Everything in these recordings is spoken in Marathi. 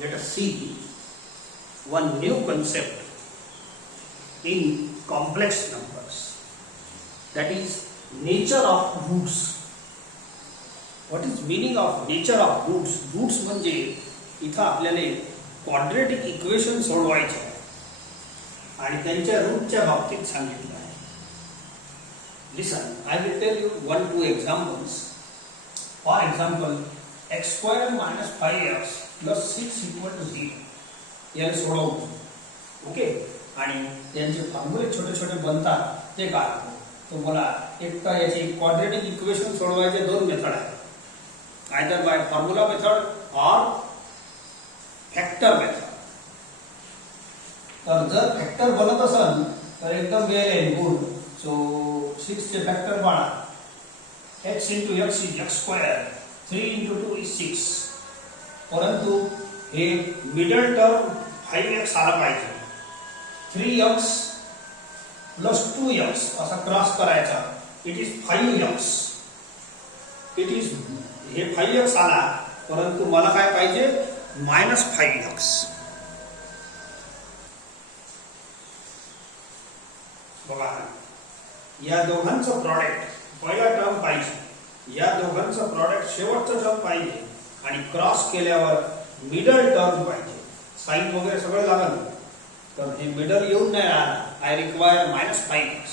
let us see one new concept in complex numbers, that is nature of roots. What is meaning of nature of roots? Roots म्हणजे इथं आपल्याला क्वाड्रेटिक इक्वेशन सोडवायचे आहे आणि त्यांच्या रूटच्या बाबतीत सांगितलं आहे. Listen, I will tell you 1-2 examples. For example, x square minus 5x plus 6 equal to 0. याला सोडवतो. ओके, आणि त्यांचे फॉर्म्युले छोटे छोटे बनतात ते काढतो. तो मला एक तर याची क्वाड्रेटिक इक्वेशन सोडवायचे दोन मेथड आहेत. आयदर बाय फॉर्म्युला मेथड और फॅक्टर मेथड. तर जर फॅक्टर बनत असेल तर एकदम वेल एंड गुड. सो 6 चे फॅक्टर पहा. x into x is x square, 3 into 2 is 6. परंतु हे मिडल टर्म 5x आला पाहिजे. 3x plus 2x असा क्रॉस करायचा. It is 5x. It is हे 5x आला, परंतु मला काय पाहिजे -5x. बघा, या दोघांचं प्रॉडक्ट पहिला टर्म पाहिजे, या दोघांचं प्रॉडक्ट शेवटचं टर्म पाहिजे आणि क्रॉस केल्यावर मिडल टर्म पाहिजे. साइन वगैरे सगळं लागलं तर हे मिडल येऊन नाही राहणार. I require -5x.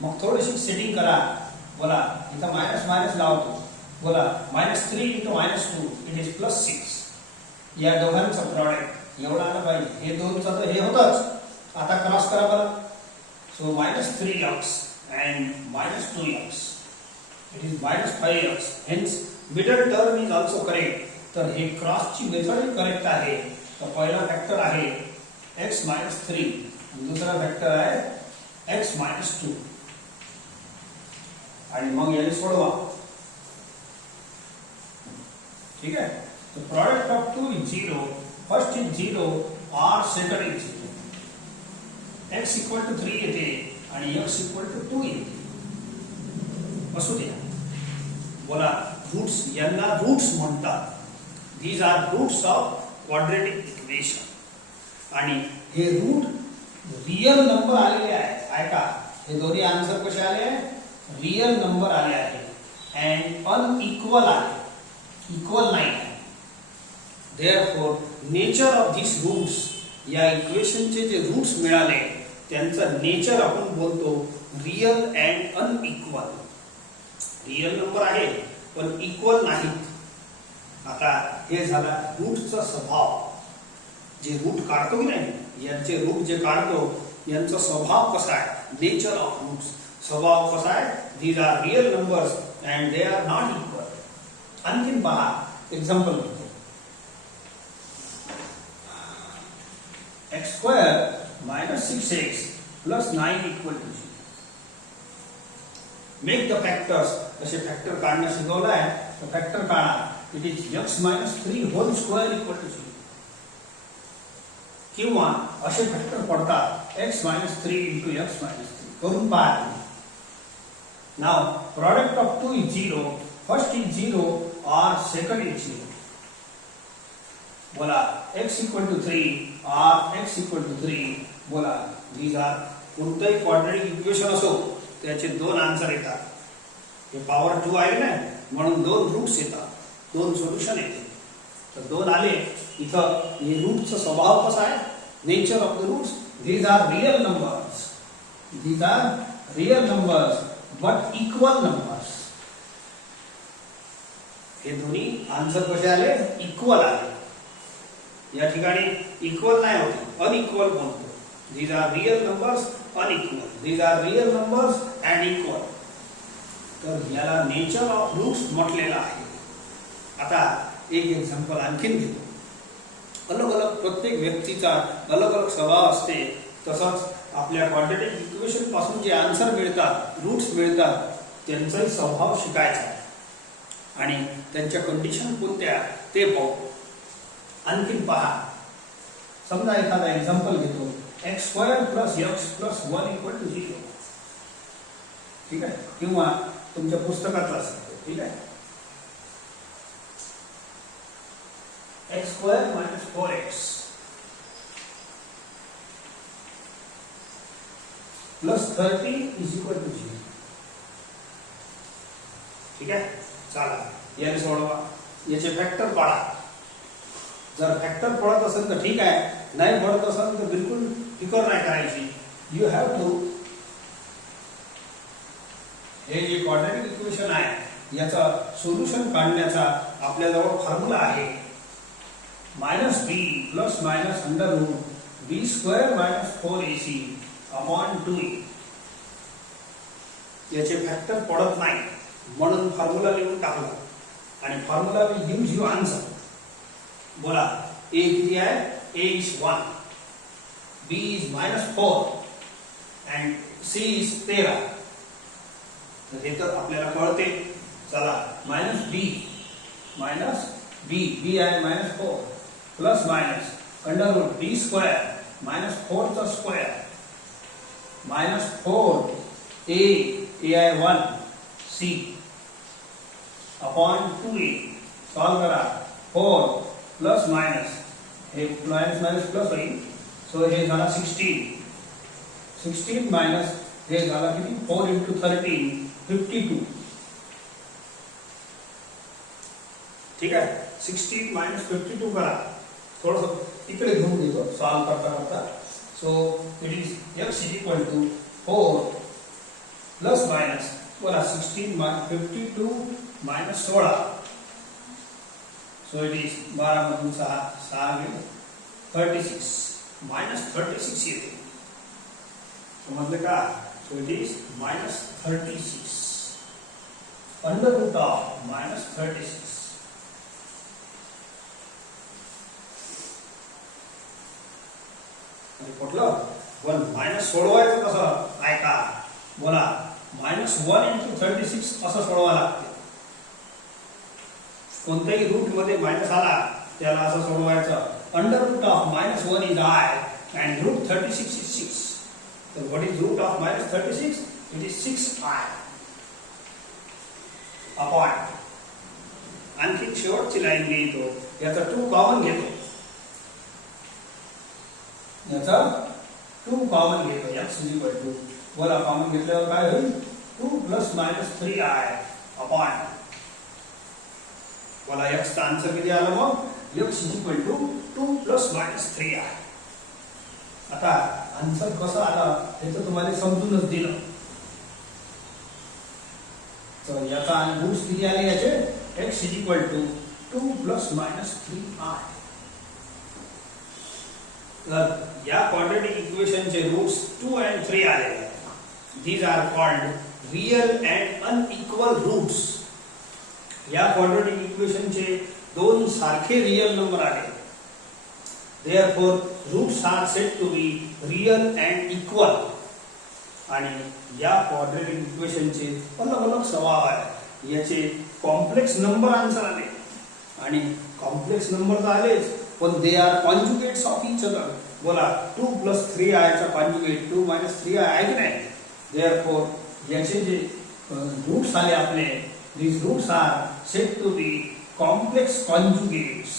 मग थोडीशी सेटिंग करा. बोला इथं मायनस मायनस लावतो. बोला -3 into -2 इट इज +6. या दोघांचं प्रॉडक्ट एवढं आलं पाहिजे. हे दोनचं तर हे होतच. आता क्रॉस करा बरं. So -3x and -2x. It is -5x. Hence middle term is also correct. तर हे क्रॉस ची मेथड करेक्ट आहे. तर पहिला फॅक्टर आहे x -3 आणि दुसरा फॅक्टर आहे x -2. आणि मग याने सोडवा. ठीक आहे. तो product of 2 is 0. First is 0 और second is 0. x equal to 3 येते आणि x equal to 2 येते. असू द्या. बोला रूट्स, यांना रूट्स म्हणतात. these are roots of quadratic equation. आणि हे रूट रियल नंबर आलेले आहेत. ऐका, हे दोन्ही आन्सर कसे आले आहेत? रियल नंबर आले आहेत अँड अनइक्वल आहे, इक्वल नाही आहे. therefore nature of these roots, या इक्वेशनचे जे रूट्स मिळाले त्यांचं नेचर आपण बोलतो real and unequal. Real number आहे पण इक्वल नाहीत. आता हे झाला रूटचा स्वभाव. जे रूट काढतो की नाही, यांचे रूट जे काढतो यांचा स्वभाव कसा आहे, नेचर ऑफ रूट्स. स्वभाव कसा आहे? these are real numbers and they are not equal. आणखीन पहा एक्झाम्पल घेतो. x square minus 6x plus 9 equal to 0. Make the factors. असे फॅक्टर काढणं शिकवलं आहे तर फॅक्टर काढा. It is x -3 whole square equal to 0. किंवा असे फॅक्टर पडतात x -3 into x -3. करून पहा. Now product of 2 is 0. First is 0 और सेकंड इज 0. बोला x equal to 3 और x equal to 3. बोला these are कोणतेही क्वाड्रेटिक इक्वेशन असो त्याचे दोन आन्सर येतात. हे पॉवर 2 आहे ना, म्हणून दोन रूट्स येतात, दोन सोल्युशन येते. तर दोन आले. इथं हे रूटचा स्वभाव कसा आहे, nature of the roots. these are real numbers. these are real numbers but equal numbers. हे दोन्ही आन्सर कसे आले? इक्वल आले. या ठिकाणी इक्वल नाही होते, अनइक्वल बनतो. these are real numbers unequal. these are real numbers and equal. तर याला नेचर ऑफ रूट्स म्हटलेलं आहे. आता एक एक्झाम्पल आणखीन घेतो. अलग अलग प्रत्येक व्यक्तीचा अलग अलग स्वभाव असते. तसंच आपल्या क्वाड्रेटिक इक्वेशन पासून जे आन्सर मिळतात, रूट्स मिळतात, त्यांचाही स्वभाव शिकायचा आहे आणि त्यांच्या कंडिशन कोणत्या ते पाहू. आणखीन पहा. समजा एखादा एक्झाम्पल घेतो. x square plus x plus 1 equal to 0. ठीक आहे. किंवा तुमच्या पुस्तकातला असतो. ठीक आहे. x square minus 4x plus 30 is equal to 0. ठीक आहे, चला याने सोडवा, याचे फॅक्टर पाडा. जर फॅक्टर पडत असेल तर ठीक आहे, नाही पडत असेल तर बिलकुल फिकर नाही करायची. यू हॅव टू, हे जे क्वाड्रॅटिक इक्वेशन आहे याचा सोल्युशन काढण्याचा आपल्याजवळ फॉर्म्युला आहे -b plus minus under root b square minus 4ac upon 2a. याचे फॅक्टर पडत नाही म्हणून फॉर्म्युला लिहून टाकला आणि formula will gives you answer. बोला a किती आहे? a is 1, b is -4 and c is 13. तर हे तर आपल्याला कळते. चला -b आहे -4 plus minus under root b square -4 चा स्क्वेअर -4 a आहे 1 c अपॉन 2a. सॉल्व करा. 4 प्लस मायनस, हे मायनस मायनस प्लस होईल. सो हे झाला 16 मायनस हे झाला किती? 4 into 13 52. ठीक आहे, 16 मायनस 52 करा. थोडस इकडे घेऊन देतो सॉल्व करता करता. So it is x is equal to 4 plus minus, बोला 16 52 मायनस 16. सो इट इज 12 मधून 6 गेले 36 मायनस 36 येते. समजले का? So it is -36 under root of -36. कुठलं 1 मायनस सोडवायचं कसं ऐका. बोला -1 into 36 असं सोडवा लागते. कोणत्याही रूट मध्ये मायनस आला त्याला असं सोडवायचं. Under root of -1 is I and root 36 is 6. So what is root of -36? It is 6i upon, आणखी शेवटची लाईन लिहितो, याचा 2 कॉमन घेतो. याचा 2 कॉमन घेतो. x is equal to, बोला कॉमन घेतल्यावर काय होईल? 2 प्लस मायनस 3i अपॉन, बोला x चा आन्सर किती आला मग? x is equal to 2 plus minus 3i. आता आन्सर कसं आलं हे तर तुम्हाला समजूनच दिलं. तर याचा रूट्स किती आले याचे? x is equal to 2 plus minus 3i. तर या क्वाड्रॅटिक इक्वेशनचे रूट्स 2 and 3 आले. These are called real and unequal roots. या क्वाड्रॅटिक इक्वेशनचे दोन सारखे रियल नंबर आले. Therefore roots are said to be real and equal. आणि या क्वाड्रॅटिक इक्वेशनचे अलग अलग स्वभाव आहे. याचे कॉम्प्लेक्स नंबर आन्सर आले आणि कॉम्प्लेक्स नंबर तर आलेच, पण दे are conjugates of each other. बोला 2 प्लस 3i चा कॉन्जुगेट 2 मायनस 3i आहे की नाही? Therefore याचे जे रूट्स आले आपले, these roots are said to be complex conjugates.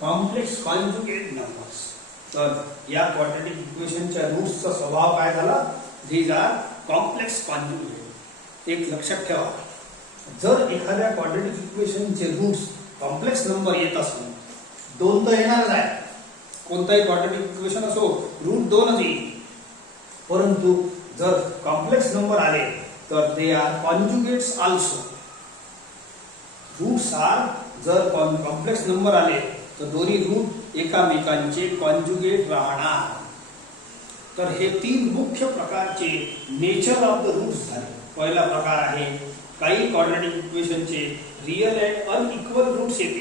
Complex conjugate numbers. तर या क्वाड्रॅटिक इक्वेशनच्या रूट्सचा स्वभाव काय झाला? these are complex conjugate. एक लक्षात ठेवा, जर एखाद्या क्वाड्रॅटिक इक्वेशनचे रूट्स कॉम्प्लेक्स नंबर येत असेल, 2 तर येणारच आहे. कोणताही क्वाड्रॅटिक इक्वेशन असो रूट 2च येईल. परंतु जर कॉम्प्लेक्स नंबर आले तर they are conjugates also. Roots are, जर कॉम्प्लेक्स नंबर आले तर दोन्ही रूट एकामेकांचे कॉन्जुगेट राहणार. तर हे 3 मुख्य प्रकारचे नेचर ऑफ द रूट्स झाले. पहिला प्रकार आहे, काही क्वाड्रॅटिक इक्वेशनचे रियल अँड अनइक्वल रूट्स येते,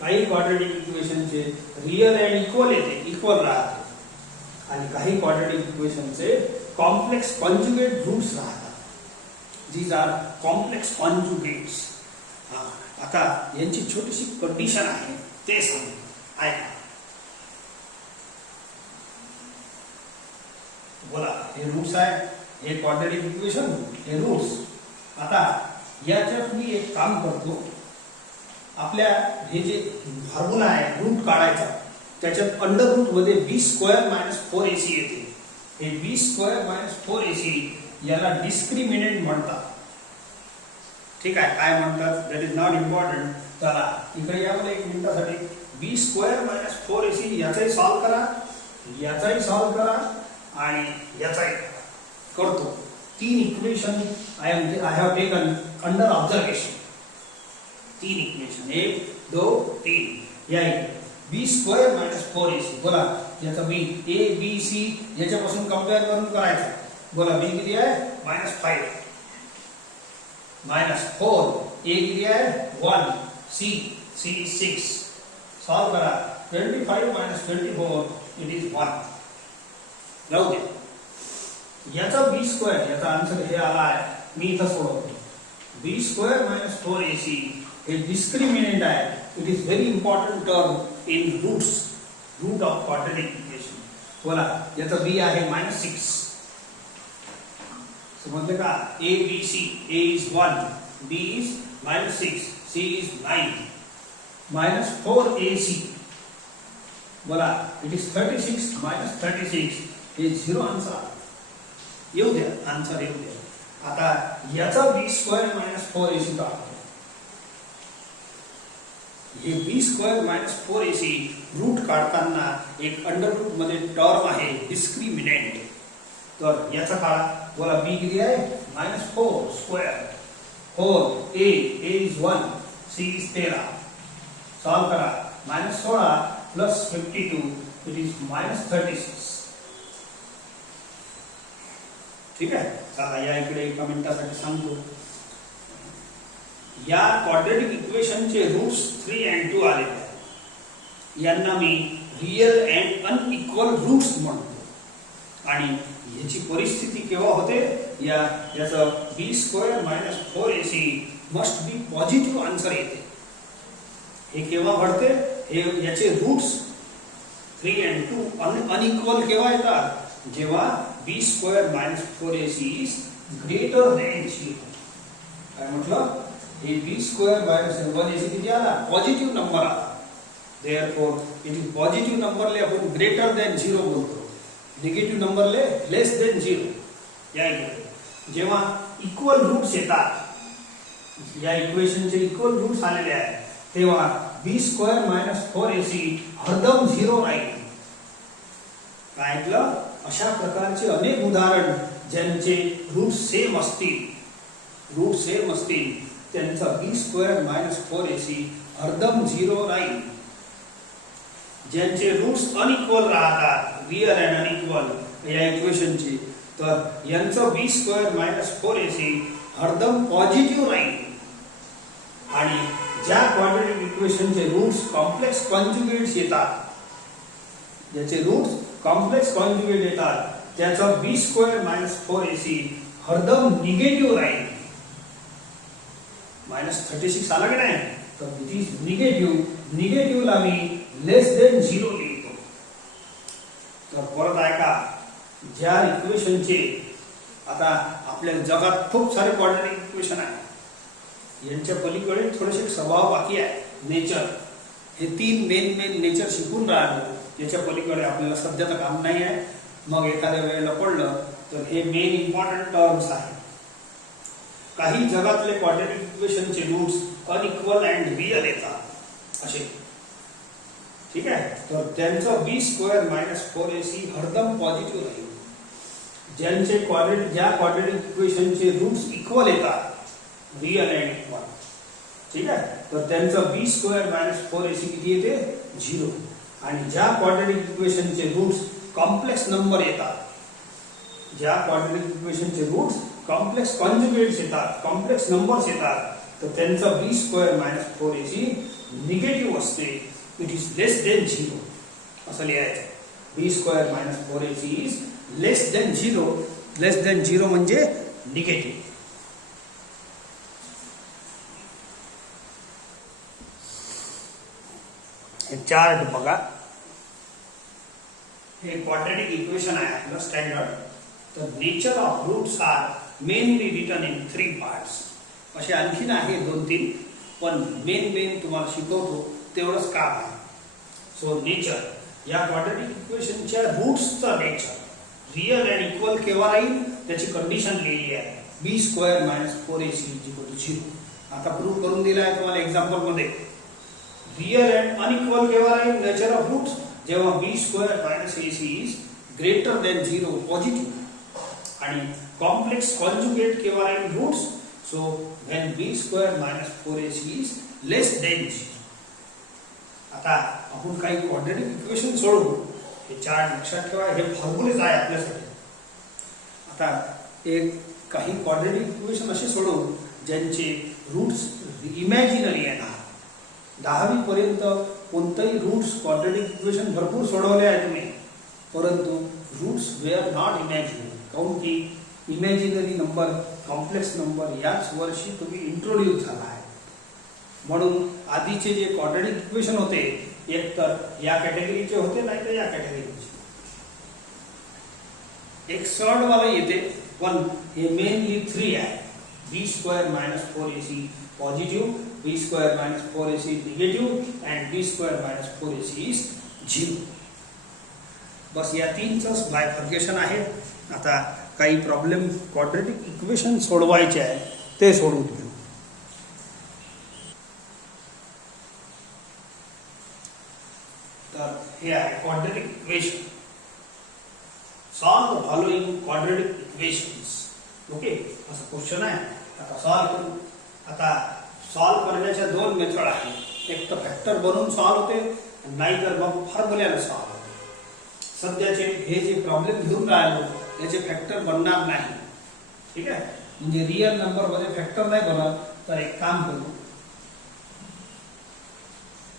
काही क्वाड्रॅटिक इक्वेशनचे रियल अँड इक्वल येते, इक्वल राहते, आणि काही क्वाड्रॅटिक इक्वेशनचे कॉम्प्लेक्स कॉन्जुगेट रूट्स राहतात. these are complex conjugates. आता यांची छोटीशी कंडिशन आहे, ते सांग ऐका. बोला हे रूट्स आहे, हे क्वाड्रॅटिक इक्वेशन, हे रूट्स. आता याच्यात मी एक काम करतो, आपल्या हे जे फॉर्म्युला आहे रूट काढायचा, त्याच्यात अंडर रूट मध्ये बी स्क्वेअर मायनस 4ac येते. हे बी स्क्वेअर मायनस 4ac याला डिस्क्रिमिनंट म्हणतात. ठीक आहे, काय म्हणतात दॅट इज नॉट इम्पॉर्टंट. चला इकडे या मला एक मिनिटासाठी. बी स्क्वेअर मायनस 4ac याचाही सॉल्व करा, याचाही सॉल्व करा आणि याचाही करतो. 3 equation I have taken under observation. 3 equation 1 2 3. या इकडे बी स्क्वेअर मायनस 4ac बोला, याचा बी ए बी सी याच्यापासून कंपेअर करून करायचं. बोला बी किती आहे -5 -4. ए किती आहे 1. सी 6. सॉल्व करा. 25 मायनस 24 इट इज 1. राहू द्या. याचा बी स्क्वेअर याचा आन्सर हे आला आहे, मी इथं सोडवतो. बी स्क्वेअर मायनस 4ac हे डिस्क्रिमिनंट आहे. It is very important term in roots, root of quadratic equation. बोला याचा बी आहे -6. समजलं का? A b c. A is 1, b is -6, c is 9. -4ac बोला इट इज 36 मायनस 36 हे 0 आन्सर येऊ द्या, आन्सर येऊ द्या. आता याचा बी स्क्वेअर मायनस 4ac टाकतो. हे बी स्क्वेअर मायनस 4ac रूट काढताना एक अंडर रूट मध्ये टर्म आहे डिस्क्रिमिनंट. तर याचा काढा. बोला बी किती आहे -4 square 4. A is 1, c is 13. Solve करा. -16 प्लस 52 इट इज -36. ठीक आहे. चला या इकडे एका मिनिटासाठी सांगतो. या क्वाड्रेटिक इक्वेशनचे रूट्स 3 and 2 आलेले आहेत. यांना मी रियल अँड अनइक्वल रूट्स म्हणतो. आणि याची परिस्थिती केव्हा होते, याचं b square minus 4ac must be positive answer येते. हे केव्हा घडते, हे याचे रूट्स 3 and 2 अनइक्वल केव्हा येतात, जेव्हा b square minus 4ac is greater than 0. काय म्हटलं, हे बी स्क्वेअर मायनस 1ac किती आला, पॉझिटिव्ह नंबर आला. देयरफॉर इट इज पॉझिटिव्ह नंबरले आपण ग्रेटर दॅन 0 बोलतो, निगेटिव्ह नंबरले लेस दॅन 0. या इकडे जेव्हा इक्वल रूट्स येतात, या इक्वेशनचे इक्वल रूट्स आलेले आहेत, तेव्हा बी स्क्वेअर मायनस 4ac हरदम 0 राहील. काय ऐकलं? अशा प्रकारचे अनेक उदाहरण ज्यांचे रूट सेम असतील, त्यांचा बी स्क्वेअर मायनस 4ac हरदम 0 राहील. ज्यांचे रूट्स अनइक्वल राहतात, रियल अँड अनइक्वल या इक्वेशनचे, तर यांचं बी स्क्वेअर मायनस 4ac हरदम पॉझिटिव्ह राहील. आणि ज्या क्वाड्रेटिक इक्वेशनचे रूट्स कॉम्प्लेक्स कॉन्जुगेट्स येतात, ज्याचे रूट्स कॉम्प्लेक्स कॉन्जुगेट येतात, त्याचा बी स्क्वेअर मायनस 4ac हरदम निगेटिव्ह राहील. -36 आला की नाही, तर इट इज निगेटिव्ह. निगेटिव्हला मी लेस देन 0 लिहितो. तर परत ऐका, ज्या इक्वेशनचे आता आपल्या जगात खूप सारे क्वाड्रेटिक इक्वेशन आहे, यांच्या पलीकडे थोडेसे स्वभाव बाकी आहे, नेचर. हे 3 मेन नेचर शिकून राहिलो, याच्या पलीकडे आपल्याला सध्याचं काम नाही आहे. मग एखाद्या वेळेला पडलं तर हे मेन इम्पॉर्टंट टर्म्स आहेत. काही जगातले क्वाड्रेटिक इक्वेशनचे रूट्स अनइक्वल अँड रियल येतात असे. ठीक आहे, तर त्यांचं बी स्क्वेअर मायनस 4ac हरदम पॉझिटिव्ह राहील. ज्या क्वाड्रेटिक इक्वेशनचे रूट्स इक्वल येतात, रियल अँड इक्वल, ठीक आहे, तर त्यांचं बी स्क्वेअर मायनस 4ac किती येते, 0. आणि ज्या क्वाड्रेटिक इक्वेशनचे रूट्स कॉम्प्लेक्स नंबर येतात, ज्या क्वाड्रेटिक इक्वेशनचे रूट्स कॉम्प्लेक्स कॉन्जुगेट्स येतात, कॉम्प्लेक्स नंबर्स येतात, तर त्यांचा b square minus 4ac negative असते. इट इज लेस देन 0 असं लिहायचं. B square minus 4ac is less than 0. Less than 0 म्हणजे निगेटिव्ह. हे चार्ट बघा. हे क्वाड्रेटिक इक्वेशन आहे आपलं standard. The nature of roots are mainly written in 3 parts. असे आणखीन आहे 2-3, पण मेन तुम्हाला शिकवतो तेवढंच काम आहे. सो नेचर या क्वाड्रॅटिक इक्वेशनच्या रूट्सचा नेचर रिअल अँड इक्वल केव्हा राहील त्याची कंडिशन लिहिली आहे, b² - 4ac = 0. आता प्रूव्ह करून दिला आहे तुम्हाला एक्झाम्पल मध्ये. रिअल अँड अनइक्वल केव्हा राहील नेचर ऑफ रूट्स, जेव्हा b² - ac is greater than 0 positive. आणि कॉम्प्लेक्स कॉन्जुगेट केव्हा राहील roots, so when b² - 4ac is less than 0. आता आपण काही क्वाड्रॅटिक इक्वेशन सोडवू. हे चार्ट लक्षात ठेवा, हे फॉर्म्युलेज आहे आपल्यासाठी. आता एक काही क्वाड्रॅटिक इक्वेशन असे सोडवू ज्यांचे रूट्स इमॅजिनरी येणार. 10वी पर्यंत कोणतेही रूट्स क्वाड्रॅटिक इक्वेशन भरपूर सोडवले आहे तुम्ही, परंतु रूट्स वेअर नॉट इमॅजिनरी. काऊन की इमॅजिनरी नंबर, कॉम्प्लेक्स नंबर याच वर्षी तुम्ही इंट्रोड्यूस झाला आहे. म्हणून आधीचे जे क्वाड्रॅटिक इक्वेशन होते एक तर या कॅटेगरीचे होते, नाही तर या कॅटेगरीचे. एक सर्ड वाला येते, पण हे मेनली 3 आहे. b² - 4ac positive, b² - 4ac negative and b² - 4ac is 0. बस या 3च बायफर्केशन आहे. आता काही प्रॉब्लेम क्वाड्रॅटिक इक्वेशन सोडवायचे आहे ते सोडवू घेऊ. तर हे आहे quadratic equation. Solve the following quadratic equations. Okay, असा क्वेश्चन आहे. आता सॉल्व करू. आता सॉल्व करण्याच्या 2 मेथड आहेत. एक तर फॅक्टर बनवून सॉल्व होते, नाहीतर मग फॉर्म्युल्याने सॉल्व होते. सध्याचे हे जे प्रॉब्लेम घेऊन राहिलो त्याचे फॅक्टर बनणार नाही. ठीक आहे, म्हणजे रिअल नंबर मध्ये फॅक्टर नाही बनत. तर एक काम करू,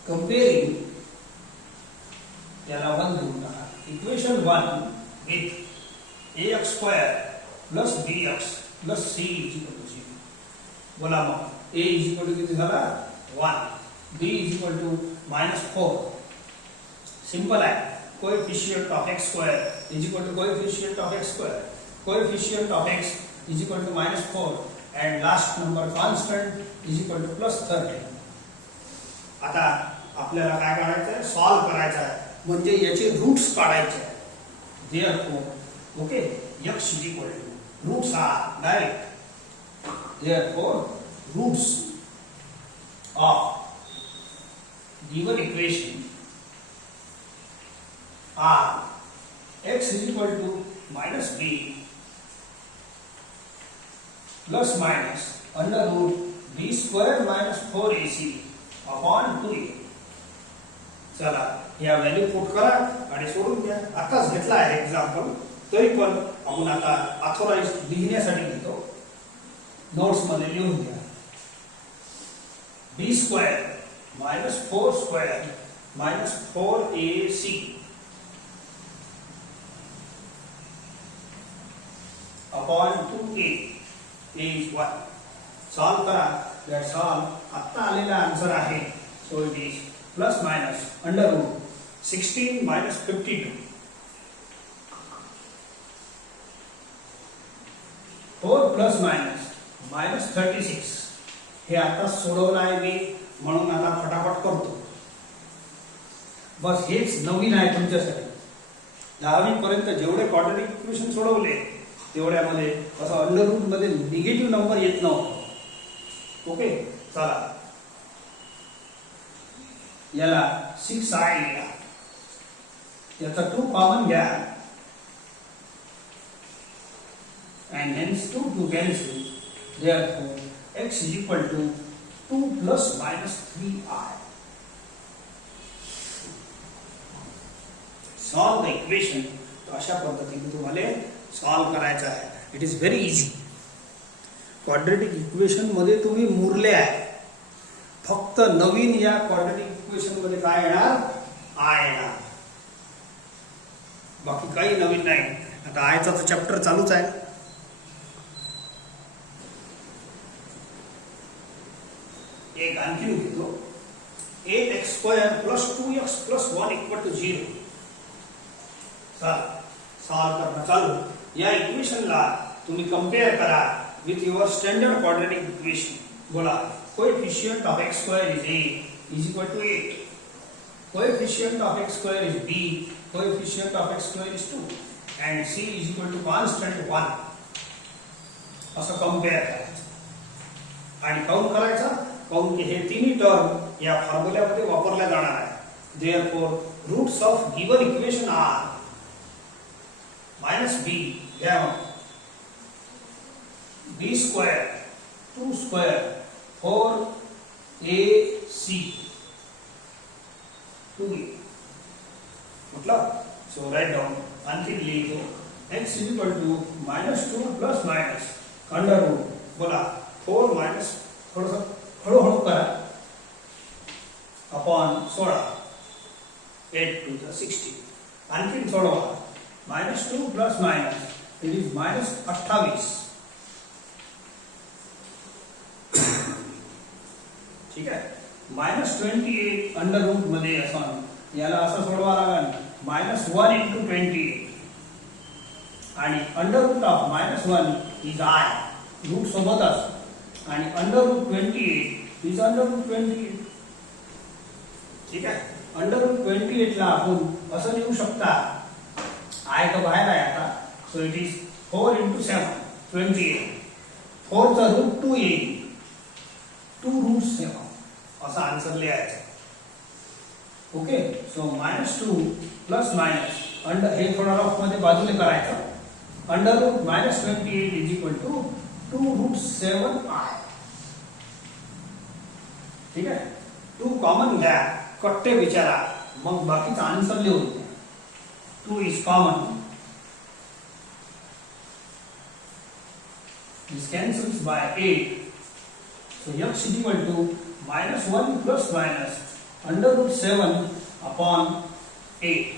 कंपेअरिंग याला 1 देऊन टाका. Equation 1 with ax² + bx + c = 0. बोला मग a किती झाला 1, b -4. सिंपल आहे. Coefficient of x² coefficient of x², coefficient of x -4 and last number constant +13. आता आपल्याला काय करायचं आहे, सॉल्व करायचं आहे, म्हणजे याचे रूट्स काढायचे आहेत. Therefore okay x roots are direct. Therefore roots of given equation are x -b ± √b² - 4ac upon 2a. चला या व्हॅल्यू पुट करा आणि सोडून द्या. आताच घेतला आहे एक्झाम्पल, तरी पण आपण आता ऑथोराइज लिहिण्यासाठी घेतो. नोट्स मध्ये लिहून द्या. b² - 4² - 4ac upon 2a is 1. Solve करा. दॅट सॉल्व आता आलेला आन्सर आहे. So it is ±√16 - 52 4 ± -36. हे आता सोडवलं आहे मी, म्हणून आता फटाफट करतो. बस हेच नवीन आहे तुमच्यासाठी. 10वी पर्यंत जेवढे क्वाड्रॅटिक इक्वेशन सोडवले तेवढ्यामध्ये असं अंडर रूट मध्ये निगेटिव्ह नंबर येत नव्हतं. ओके, चला याला 6i लिहा. याचा 2 कॉमन घ्या and hence 2 to cancel. Therefore x = 2 ± 3i. Solve the equation. तो अशा पद्धतीने तुम्हाला सॉल्व करायचं आहे. It is very easy. Quadratic equation मध्ये तुम्ही मुरले आहे. फक्त नवीन या क्वाड्रॅटिक इक्वेशन मध्ये काय येणार, आय येणार. बाकी काही नवीन नाही. आता आयचा तर चॅप्टर चालूच आहे. एक आणखी घेतो. 8x² + 2x + 1 = 0. चला सॉल्व करणं चालू. या इक्वेशनला तुम्ही कंपेअर करा with your standard quadratic equation. बोला coefficient of x square is a is equal to 8. Coefficient of x square is b, coefficient of x square is 2 and c is equal to constant 1. असं कंपेअर करायचं आणि काउंट करायचं काउंट हे तिन्ही टर्म या फॉर्म्युल्यामध्ये वापरल्या जाणार आहे. Therefore roots of given equation are minus b घ्या b square 2 square 4ac 2a मतलब सो राइट डाउन आणखी लिहितो x is equal to -2 plus minus under root बोला 4 माइनस थोड़ा हळूहळू करा अपॉन 16 8 to the 16 आणखी सोडवा -2 plus minus it is -28 ठीक आहे -28 अंडर रूट मध्ये असं याला असं सोडवा लागेल -1 into 28 आणि under root of -1 is I root सोबतच आणि under root 28 is under root 28 ठीक आहे. अंडर रूट 28 ला आपण असं लिहू शकता I तर बाहेर आहे आता सो इट इज 4 into 7 28 4 चा रूट 2 येईल 2 रूट 7 असा आन्सर लिहायचा. Okay so -2 plus minus under हे थोडा रफ मध्ये बाजूला करायचं under root -28 is equal to 2 root 7i ठीक आहे. 2 कॉमन घ्या कट्टे विचारा मग बाकीचा आन्सर लिहून 2 is common this cancels by 8 so x is equal to -1 plus minus under root 7 upon 8.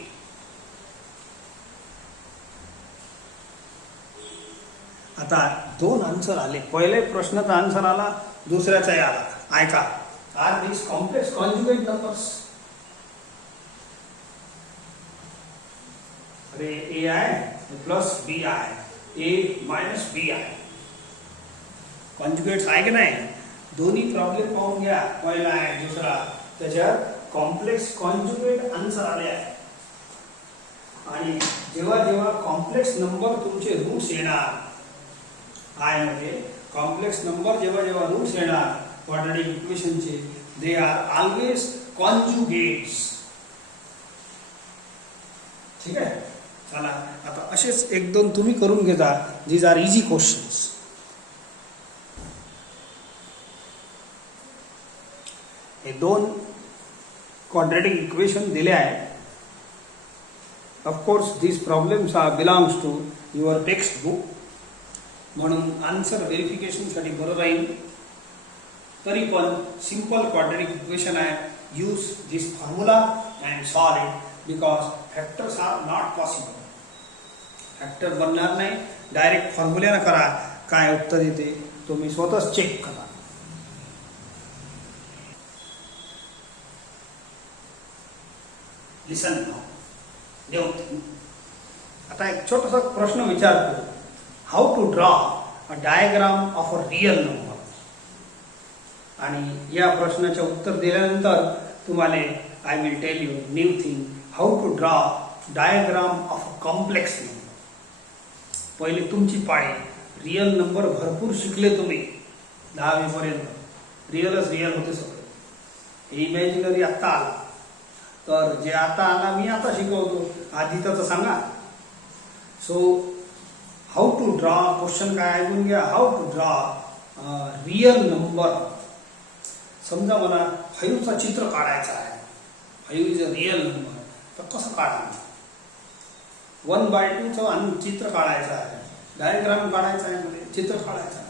आता दोन आन्सर आले. पहिले प्रश्नाचा आन्सर आला दुसऱ्याचाही आला. ऐका आर दिस कॉम्प्लेक्स कॉन्जुगेट नंबर्स अरे ए आहे प्लस बी आहे ए मायनस बी आहे कॉन्जुगेट्स आहे की नाही. दोन्ही प्रॉब्लेम पाहून घ्या पहिला आहे दुसरा त्याच्यात कॉम्प्लेक्स कॉन्जुगेट आन्सर आले आहे. आणि जेव्हा जेव्हा कॉम्प्लेक्स नंबर तुमचे रूट्स येणार आय मध्ये कॉम्प्लेक्स नंबर जेव्हा जेव्हा रूट्स येणार क्वाड्रॅटिक इक्वेशनचे दे आर ऑलवेज कॉन्जुगेट्स ठीक आहे. चला आता असेच एक दोन तुम्ही करून घेता दीज आर इझी क्वेश्चन्स. हे दोन क्वाड्रॅटिक इक्वेशन दिले आहे. Of course this problems are belongs to your textbook म्हणून आन्सर व्हेरिफिकेशनसाठी बरं राहील. तरी पण सिंपल क्वाड्रॅटिक इक्वेशन आहे. Use this formula and solve it because factors are not possible. Factor बनणार नाही. डायरेक्ट फॉर्म्युल्यानं करा काय उत्तर येते तुम्ही स्वतःच चेक करा. लिसन नाउ आता एक छोटासा प्रश्न विचारतो. How to draw a diagram of a real number. आणि या प्रश्नाचे उत्तर दिल्यानंतर तुम्हाला I will tell you new thing how to draw diagram of a complex number. पहिले तुमची पाळी. रियल नंबर भरपूर शिकले तुम्ही 10वी पर्यंत. रिअलच रिअल होते सगळे. इमॅजिनरी आत्ता आला तर जे आता आला मी आता शिकवतो आधी त्याचं सांगा. So how to draw question काय ऐकून घ्या. How to draw real number. समजा मला 5चा चित्र काढायचं आहे. 5 इज अ रियल नंबर तर कसं काढायचं. 1/2चं चित्र काढायचं आहे. डायग्राम काढायचा आहे म्हणजे चित्र काढायचं आहे.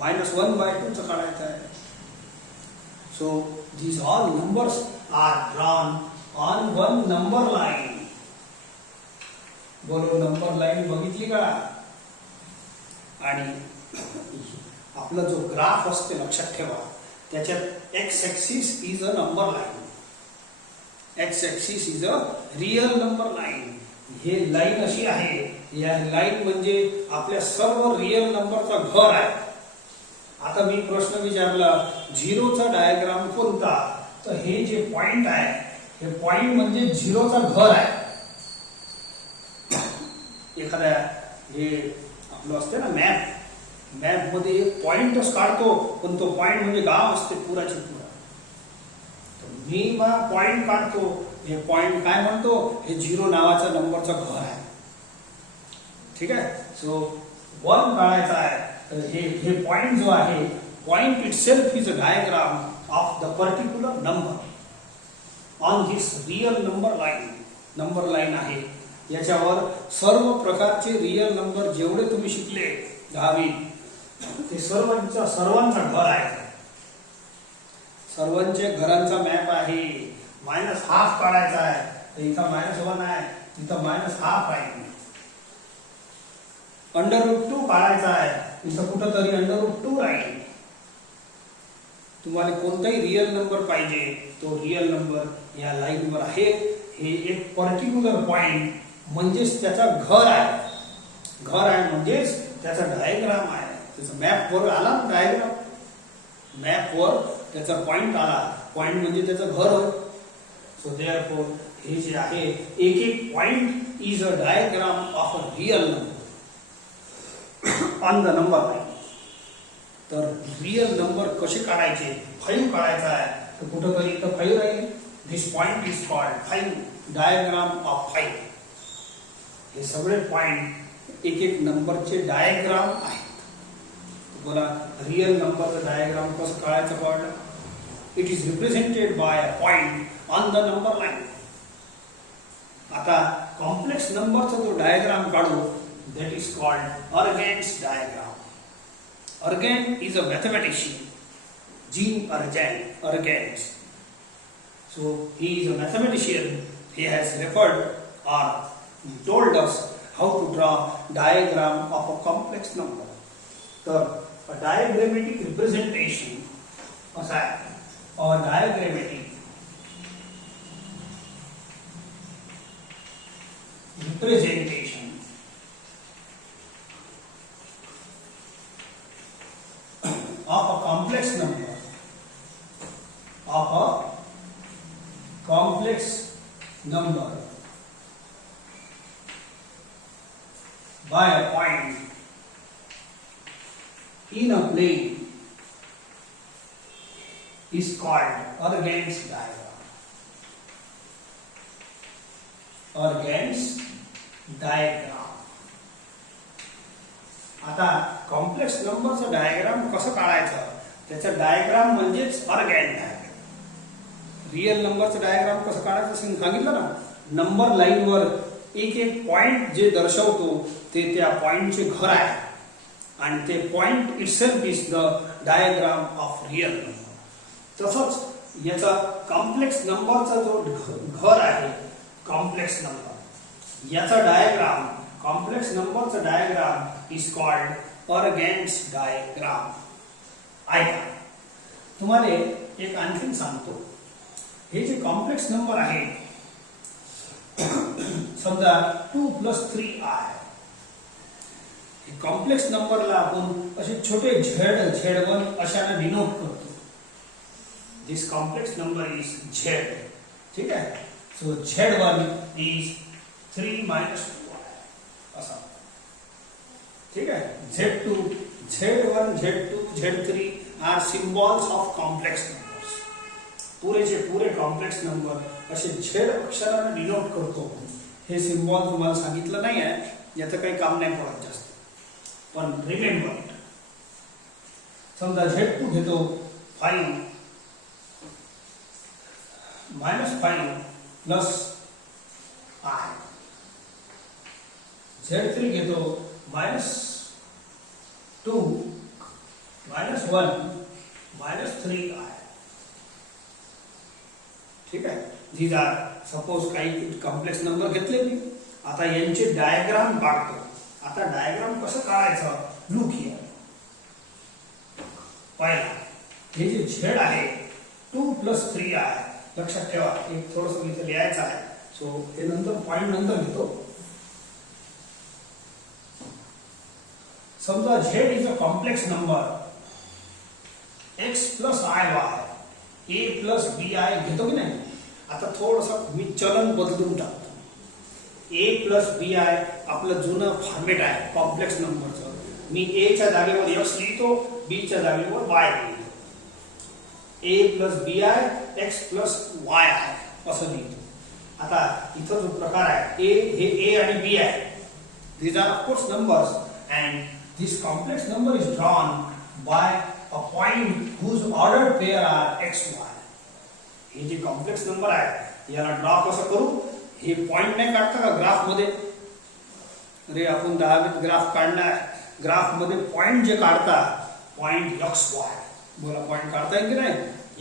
-1/2चं काढायचं आहे. So these all numbers are drawn on one number line. बोलो नंबर लाईन बघितली का. आणि आपला जो ग्राफ असते लक्षात ठेवा त्याच्यात x axis is a number line. X axis is a real number line. हे लाईन अशी आहे या लाईन म्हणजे आपल्या सर्व रियल नंबरचा घर आहे. आता मी प्रश्न विचारला झिरोचा डायग्राम कोणता, तर हे जे पॉइंट आहे हे पॉइंट म्हणजे झिरोचा घर आहे. एखाद्या हे आपलं असते ना मॅप मध्ये एक पॉइंटच काढतो, पण तो पॉइंट म्हणजे गाव असते पुराची पुरा. मी मग पॉइंट काढतो, हे पॉइंट काय म्हणतो, हे झिरो नावाचा नंबरचा घर आहे. ठीक आहे. सो 1 काढायचा आहे, तर हे पॉइंट जो आहे, point itself is a diagram of the particular number on this real number line आहे. याच्यावर सर्व प्रकारचे रियल नंबर जेवढे तुम्ही शिकले 10वी ते सर्वांचा घर आहे. सर्वांचे घरांचा मॅप आहे. -½ काढायचा आहे, तर इथं -1 आहे, इथं -½ आहे. √2 काढायचा आहे, इथं कुठं तरी √2 राहील. तुम्हाला कोणताही रियल नंबर पाहिजे, तो रियल नंबर या लाईनवर आहे. हे एक पर्टिक्युलर पॉइंट म्हणजेच त्याचा घर आहे म्हणजेच त्याचा डायग्राम आहे. त्याचा मॅपवर आला ना डायग्राम, मॅपवर त्याचा पॉइंट आला, पॉइंट म्हणजे त्याचं घर होय. सो देअरफॉर हे जे आहे एक point is a diagram of a real number on the number line. तर रियल नंबर कसे काढायचे, 5 काढायचा आहे, तर कुठं तरी इथं 5 राहील. This point is called 5, diagram of 5. हे सगळे पॉइंट एक नंबरचे डायग्राम आहेत. बोला रियल नंबरचं डायग्राम कसं काढायचं कळलं. It is represented by a point on the number line. आता कॉम्प्लेक्स नंबरचा जो डायग्राम काढू, that is called Argand's diagram. Argand is a mathematician, Jean Argand. So he is a mathematician. He has referred or told us how to draw diagram of a complex number. So a diagrammatic representation or diagrammatic representation of a complex number by a point in a plane is called Argand's diagram. Argand's diagram. आता कॉम्प्लेक्स नंबरचं डायग्राम कसं काढायचं, त्याचं डायग्राम म्हणजेच अर्गॅन डायग्राम. रियल नंबरचं डायग्राम कसं काढायचं सांगितलं ना. नंबर लाईनवर एक पॉइंट जे दर्शवतो ते त्या पॉइंटचे घर आहे, आणि ते point itself is the diagram of real number. तसंच याचा कॉम्प्लेक्स नंबरचा जो घर आहे, कॉम्प्लेक्स नंबर याचा डायग्राम, कॉम्प्लेक्स नंबरचा डायग्राम इज कॉल्ड अर्गॅन्स डायग्राम. ऐका, तुम्हाला एक आणखीन सांगतो. हे जे कॉम्प्लेक्स नंबर आहे, समजा 2 + 3 आहे. कॉम्प्लेक्स नंबरला आपण असे छोटे Z1 अशाने डिनोट करतो. दिस कॉम्प्लेक्स नंबर इज Z. ठीक आहे. सो Z1 इज 3 - 2 असा. ठीक आहे. Z2, Z1, Z2, Z3 are symbols of complex numbers. पुरेचे पुरे कॉम्प्लेक्स नंबर असे Z अक्षराने डिनोट करतो. हे सिम्बॉल तुम्हाला सांगितलं नाही आहे, याचं काही काम नाही पडत जास्त, पण रिमेंबर इट. समजा Z2 घेतो 5 -5 + I. Z3 घेतो -2 -1 -3I. ठीक आहे. these are सपोज काही कॉम्प्लेक्स नंबर घेतले मी. आता यांचे डायग्राम काढतो. आता डायग्राम कसं काढायचं, लुक हियर. पहिला हे जे Z आहे 2 + 3 आहे. लक्षात ठेवा, एक थोडंसं इथे लिहायचं आहे. सो हे नंतर पॉइंट नंतर घेतो. समजा Z is a complex number x plus i y a plus b i घेतो की नाही. आता थोडंसं मी चलन बदलून टाकतो. ए प्लस बी आय आपलं जुनं फॉर्मेट आहे कॉम्प्लेक्स नंबरचं. मी ए च्या जागेवर एक्स लिहितो, बी च्या जागेवर वाय लिहितो. A plus b i x plus y आहे असं लिहितो. आता इथं जो प्रकार आहे ए आणि बी आहे. These are of course numbers and this complex number is drawn by a point whose ordered pair are x, y. हे जे कॉम्प्लेक्स नंबर आहे याला ड्रॉ कसं करू. हे पॉइंट नाही काढता का ग्राफ मध्ये. अरे आपण 10वीत ग्राफ काढणार. ग्राफ मध्ये पॉइंट जे काढता पॉइंट x y. बोला पॉइंट काढता येईल की नाही.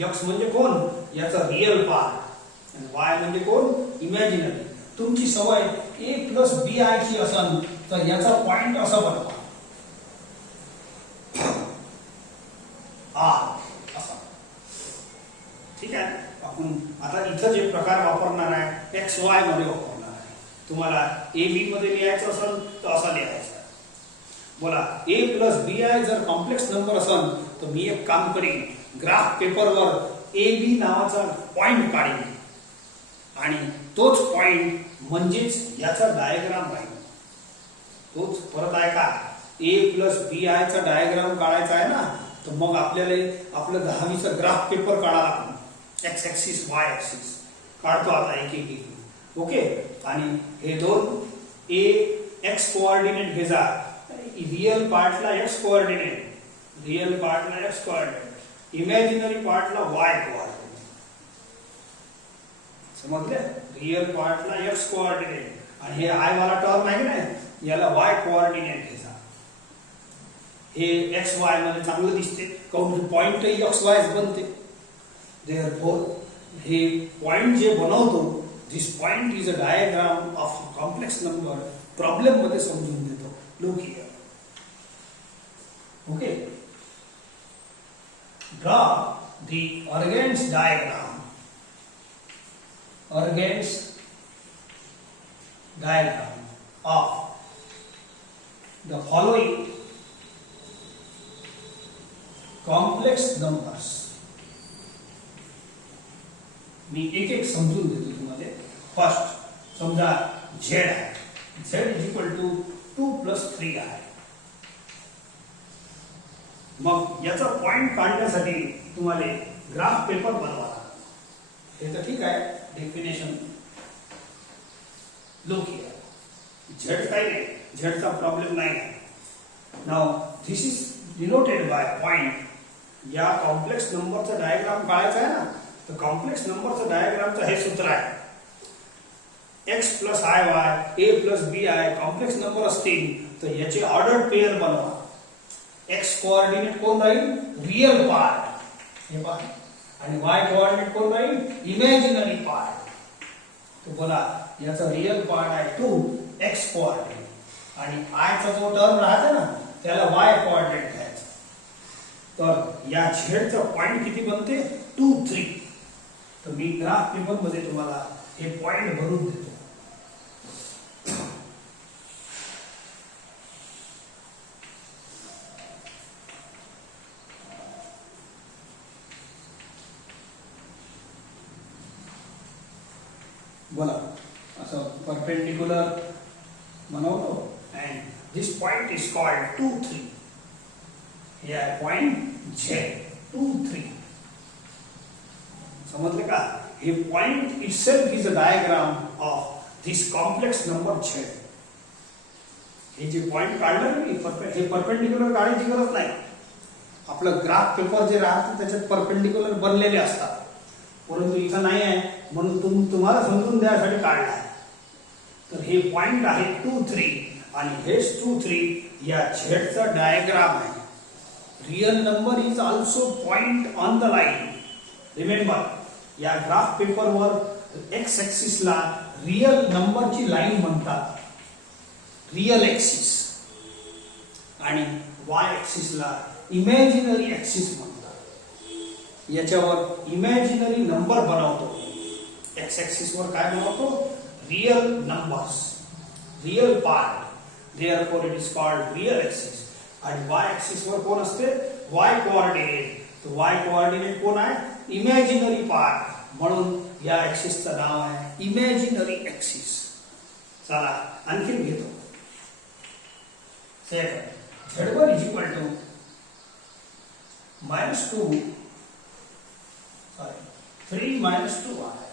x म्हणजे कोण याचा रियल पार्ट आणि y म्हणजे कोण इमॅजिनरी. तुमची सवय ए प्लस बी आय ची असेल तर याचा पॉइंट असा बनवा आर असा. ठीक आहे. आपण आता इथं जे प्रकार वापरणार आहे एक्स वाय मध्ये वापरणार आहे. तुम्हाला ए बी मध्ये लिहायचं असेल तर असा लिहायचा. बोला ए प्लस बी आय जर कॉम्प्लेक्स नंबर असेल तर मी एक काम करीन ग्राफ पेपरवर ए बी नावाचा पॉइंट काढीन आणि तोच पॉइंट म्हणजेच याचा डायग्राम राहील. तोच परत आहे का ए प्लस बी आय चा डायग्राम काढायचा आहे ना. तर मग आपल्याला आपलं 10वीचा ग्राफ पेपर काढायला लागतो. एक्स ऍक्सिस वाय ऍक्सिस काढतो आता एक एक. ओके. आणि हे दोन ए एक्स कोऑर्डिनेट घ्या. रियल पार्टला एक्स कोऑर्डिनेट, रियल पार्टला एक्स कोऑर्डिनेट, इमॅजिनरी पार्टला वाय कोऑर्डिनेट. समजले. रियल पार्टला एक्स कोऑर्डिनेट आणि हे आय वाला टर्म आहे ना याला वाय कोऑर्डिनेट घ्यायचा. हे एक्स वाय मध्ये चांगलं दिसते काऊन पॉइंट एक्स वाय बनते. देअरफॉर हे पॉइंट जे बनवतो this point is a diagram of complex number. Problem मध्ये समजून देतो. Look here. Okay. Draw the Argand's diagram. Argand's diagram of the following complex numbers. मी एक एक समजून देतो तुम्हाला. फर्स्ट समजा z आहे. z is equal to 2 plus 3 आहे. मग याचा पॉइंट काढण्यासाठी तुम्हाला ग्राफ पेपर बनवा. हे तर ठीक आहे डेफिनेशन. Look here. झेड काही नाही. झेडचा प्रॉब्लेम नाही. Now this is denoted by point. या कॉम्प्लेक्स नंबरचा डायग्राम काढायचा आहे ना तर कॉम्प्लेक्स नंबरचा डायग्रामचं हे सूत्र आहे x plus i y a plus b i. Complex number असतील तर याचे ऑर्डर्ड पेअर बनवा. एक्स कोऑर्डिनेट कोण राहील रियल पार्ट हे पहा आणि वाय कोऑर्डिनेट कोण राहील इमॅजिनरी पार्ट. तो बोला याचा रियल पार्ट आहे 2 एक्स कोऑर्डिनेट आणि आय चा जो टर्म राहते ना त्याला वाय कोऑर्डिनेट घ्यायचा. तर या झेडचा पॉइंट किती बनते 2 3. तर मी ग्राफ पेपर मध्ये तुम्हाला हे पॉइंट भरून देतो. बोला असं परपेंडिक्युलर बनवतो and this point is called 2 3. हे आहे पॉइंट Z 2 3. समजले का. हे point itself is a diagram of this complex number Z. हे जे पॉइंट काढलं ना हे परपेंडिक्युलर काढायची गरज नाही. आपलं ग्राफ पेपर जे राहते त्याच्यात परपेंडिक्युलर बनलेले असतात परंतु इथं नाही आहे म्हणून तुम्हाला समजून द्यायसाठी काढला आहे. तर हे पॉइंट आहे 2 3 आणि हेच 2 3 या झेडचा डायग्राम आहे. Real number is also point on the line. Remember या ग्राफ पेपरवर एक्स ऍक्सिसला रियल नंबरची लाईन म्हणतात रियल ऍक्सिस आणि वाय ऍक्सिसला इमॅजिनरी ऍक्सिस म्हणतात. याच्यावर इमॅजिनरी नंबर बनवतो. एक्स ऍक्सिस वर काय बनवतो real numbers real part. Therefore it is called real axis. आणि वाय ऍक्सिस वर कोण असते वाय कोऑर्डिनेट. तो वाय कोऑर्डिनेट कोण आहे? इमॅजिनरी पार्ट, म्हणून या ऍक्सिसचं नाव आहे इमॅजिनरी ऍक्सिस. चला आणखीन घेतो. Second z1 is equal to -2 3 -2 आहे.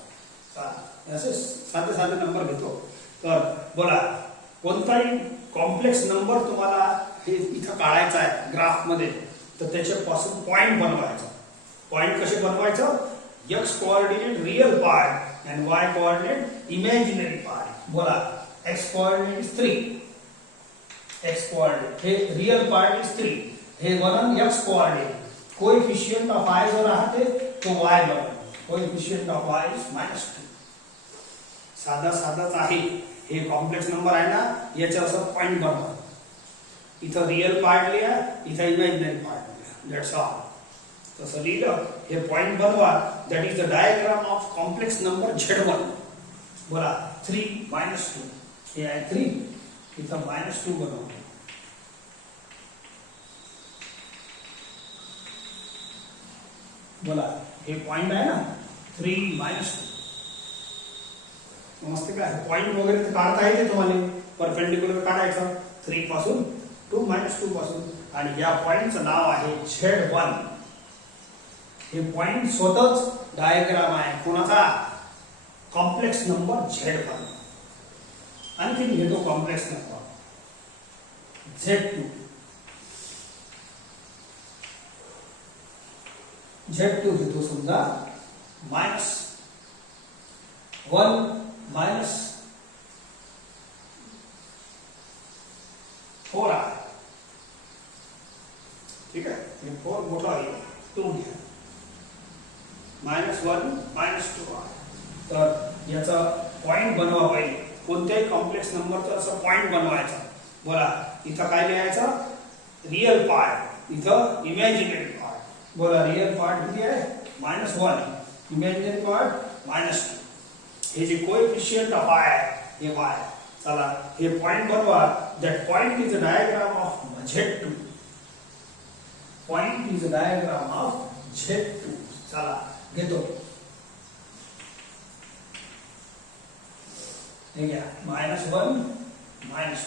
चला असे साधे साधे नंबर घेतो. तर बोला कोणताही कॉम्प्लेक्स नंबर तुम्हाला हे इथं काढायचा आहे ग्राफ मध्ये, तर त्याच्यापासून पॉइंट बनवायचा. पॉइंट कसे बनवायचं? x coordinate real part and y coordinate imaginary part. बोला x coordinate is 3, x coordinate हे रियल पार्ट इज 3, हे बनन x coordinate. Coefficient of y जो राहते तो y बनन. Coefficient of y is -2. साधा साधाच आहे. हे कॉम्प्लेक्स नंबर आहे ना, याच्या असं पॉइंट बनवा. इथं रियल पार्ट लिहा, इथं इमॅजिनरी पार्ट लिहा. That's all. तसं लिहिलं हे पॉइंट बनवा. That is the diagram of complex number Z1. बोला 3 -2 हे आहे 3, इथं -2 बनवा. बोला हे पॉइंट आहे ना 3 -2. समजते का? पॉइंट वगैरे तर काढता येते तुम्हाला. परपेंडिक्युलर काढायचं 3 पासून 2 -2 पासून, आणि या पॉइंटचं नाव आहे Z1. हे पॉइंट स्वतःच डायग्राम आहे कोणाचा? Complex number Z1. आणखी घेतो कॉम्प्लेक्स नंबर Z2. Z2 घेतो समजा -1 -4 आहे. ठीक आहे, हे 4 मोठा आहे, 2 घ्या. -1 -2 आहे. तर याचा पॉइंट बनवा पाहिजे. कोणत्याही कॉम्प्लेक्स नंबरचा असं पॉइंट बनवायचा. बोला इथं काय लिहायचं? रियल पार्ट, इथं इमॅजिनरी पार्ट. बोला रियल पार्ट किती आहे? -1, इमॅजिनरी पार्ट -2. हे जे कोएफिशिएंट ऑफ y आहे हे y. चला हे पॉइंट बनवा. That point is a diagram of Z2. Point is a diagram of Z2. चला घेतो. हे घ्या -1 -2.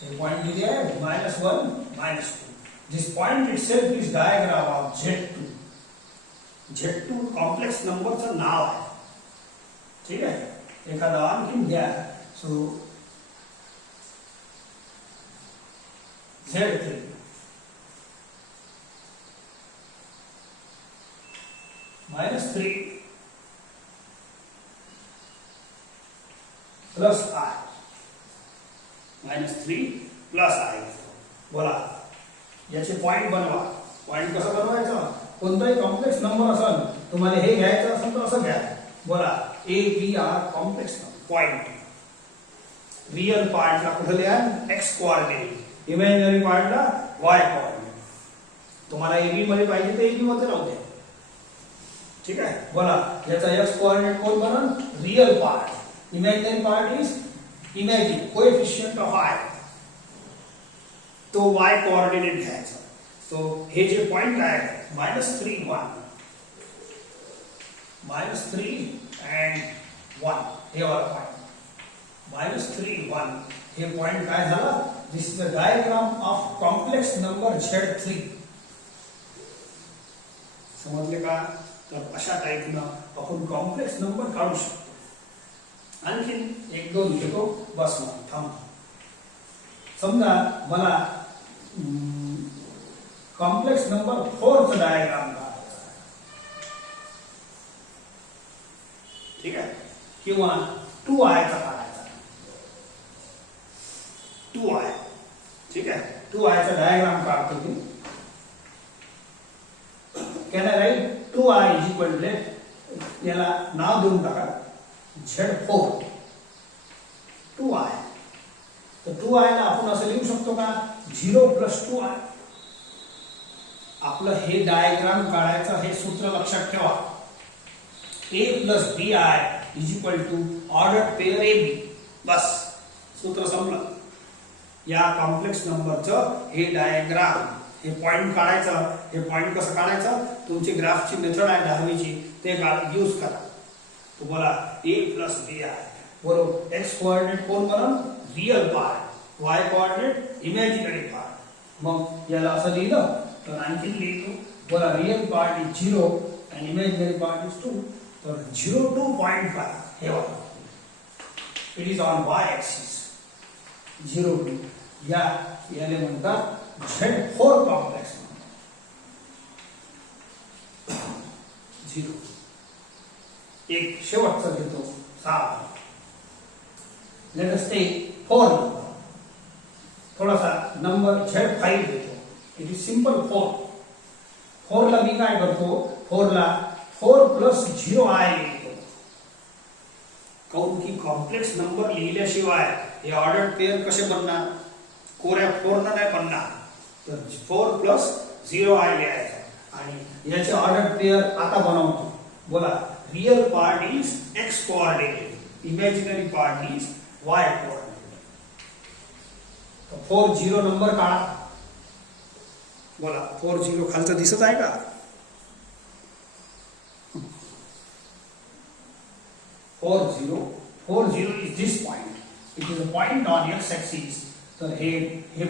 हे पॉइंट दिले आहे -1 -2. This point itself is diagram of Z2. Z2 complex नंबरचं नाव आहे. ठीक आहे, एखादा आणखीन घ्या. So Z3 -3 plus I. -3 plus I. बोला याचे पॉइंट बनवा. पॉइंट कसं बनवायचं? कोणताही कॉम्प्लेक्स नंबर असेल, तुम्हाला हे घ्यायचं असेल तर असं घ्या. बोला A B R complex point. Real पार्टला कुठे लिहा? x coordinate. इमॅजिनरी पार्टला y कोऑर्डिनेट. तुम्हाला A B मध्ये पाहिजे तर A B मध्ये राहू द्या. ठीक आहे, बोला याचा x कोऑर्डिनेट कोण बनन? Real part. Imaginary part is imagine, coefficient of y. तो y कोऑर्डिनेट घ्यायचा. सो हे जे पॉइंट आहे -3 1 -3 and 1 हे वाला पॉइंट -3 1 हे पॉइंट काय झाला? This is the diagram of complex number Z3. समजले का? तर अशा टाइपनं आपण कॉम्प्लेक्स नंबर काढू शकतो. आणखीन 1-2 घेतो बस. मग थांब. समजा मला कॉम्प्लेक्स नंबर 4 चा डायग्राम काढायचा आहे. ठीक आहे, किंवा 2i चा काढायचा. 2i. ठीक आहे, 2i चा डायग्राम काढतो मी. Can I write 2i is equal to, याला नाव देऊन टाका Z4. 2i. तर 2i ला आपण असं लिहू शकतो का? 0 + 2i. आपलं हे डायग्राम काढायचं हे सूत्र लक्षात ठेवा. A + bi = ordered pair AB. बस सूत्र संपलं. या कॉम्प्लेक्स नंबरचं हे डायग्राम हे पॉईंट काढायचं. हे पॉईंट कसं काढायचं, तुमची ग्राफची मेथड आहे 10वीची, ते यूज करा. तुम्हाला a प्लस b आहे बरोबर. एक्स कोऑर्डिनेट कोण बनल, real part, Y coordinate imaginary part. मग याला असं लिहिलं तर आणखी लिहितो. बोला रियल पार्ट इज 0 आणि इमॅजिनरी पार्ट इज 2. तर 0 to 0.5 हे बघा, it is on y axis. 0 to याले म्हणतात Z4 कॉम्प्लेक्स. 0 एक शेवटचा घेतो 6. Let us take 4 number. थोड़ा सा नंबर Z5 देतो. It is simple 4. 4 ला मी काय करतो, 4 ला 4 प्लस 0 आहे लिहितो. काऊन की कॉम्प्लेक्स नंबर लिहिल्याशिवाय हे ऑर्डर्ड पेयर कसे बनणार, कोऱ्या 4 न नाही बनणार. तर 4 प्लस 0 आहे लिहायचं आणि याचे ऑर्डर्ड पेयर आता बनवतो. बोला real part is x coordinate, imaginary part is why coordinate. तर 4 0 नंबर काढा. बोला 4 0 खालचं दिसत आहे का, 4 0 is this point. It is a point on x-axis. So हे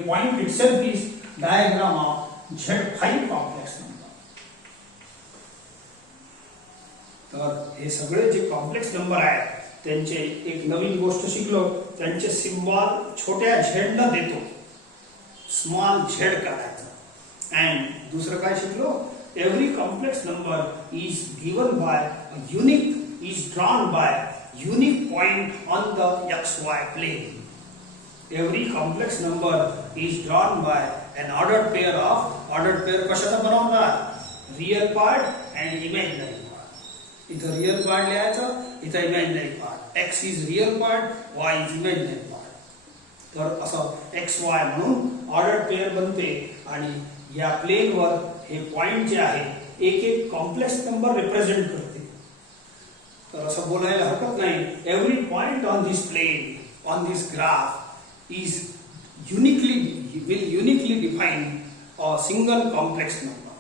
point itself is diagram of Z5 complex number. तर हे सगळे जे कॉम्प्लेक्स नंबर आहेत त्यांचे एक नवीन गोष्ट शिकलो, त्यांचे सिम्बॉल छोट्या z न देतो स्मॉल z करायचं. अँड दुसरं काय शिकलो, every complex number is given by unique is drawn by unique point on the xy plane. Every complex number is drawn by an ordered pair of ordered pair कशाचा बनवणार, real part and imaginary part. इथं real part लिहायचं, इथं imaginary part. x is real part, y is imaginary part. तर असं xy म्हणून ordered pair बनते आणि या प्लेन वर हे पॉइंट जे आहे एक एक कॉम्प्लेक्स नंबर रिप्रेझेंट करते. तर असं बोलायला हरकत नाही, every point on this plane, on this graph is uniquely define a single complex number.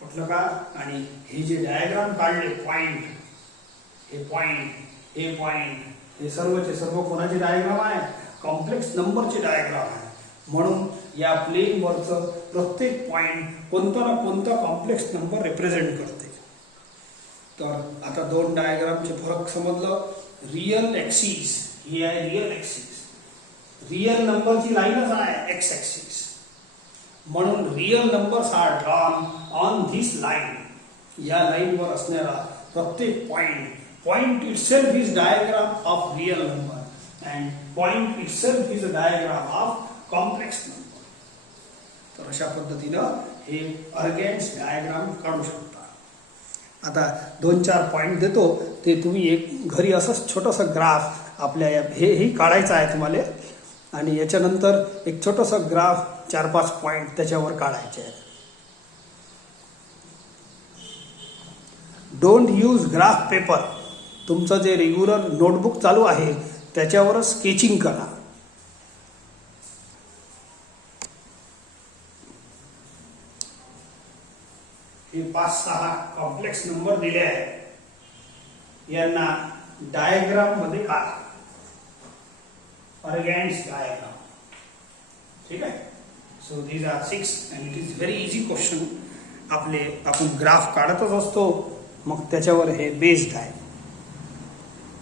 म्हटलं का. आणि हे जे डायग्राम काढले पॉइंट, हे पॉइंट हे सर्वचे सर्व कोणाचे डायग्राम आहे, कॉम्प्लेक्स नंबरचे डायग्राम आहे. म्हणून या प्लेन वरचं प्रत्येक पॉइंट कोणता ना कोणता कॉम्प्लेक्स नंबर रिप्रेझेंट करते. तर आता दोन डायग्रामचे फरक समजलं. रियल एक्सिस ही आहे रियल एक्सिस, रियल नंबरची लाईनच आहे एक्स एक्सिस. म्हणून real numbers are drawn on this line. या लाईनवर असणारा प्रत्येक point itself is diagram of real number and point itself is a diagram of complex number. तर अशा पद्धतीनं हे अर्गेन्स डायग्राम काढू शकता. आता 2-4 पॉइंट देतो, ते तुम्ही एक घरी असंच छोटंसं ग्राफ आपल्या हे काढायचं आहे तुम्हाला. आणि याच्यानंतर एक छोटंसं ग्राफ 4-5 पॉइंट त्याच्यावर काढायचे आहे. Don't use graph paper. तुमचं जे रेग्युलर नोटबुक चालू आहे त्याच्यावरच स्केचिंग करा. हे 5-6 कॉम्प्लेक्स नंबर दिले आहेत, यांना डायग्राम मध्ये काढा, अर्गेन्स डायग्राम. ठीक आहे. So these are 6 and it is very easy question. आपण ग्राफ काढतच असतो, मग त्याच्यावर हे बेस्ड आहे.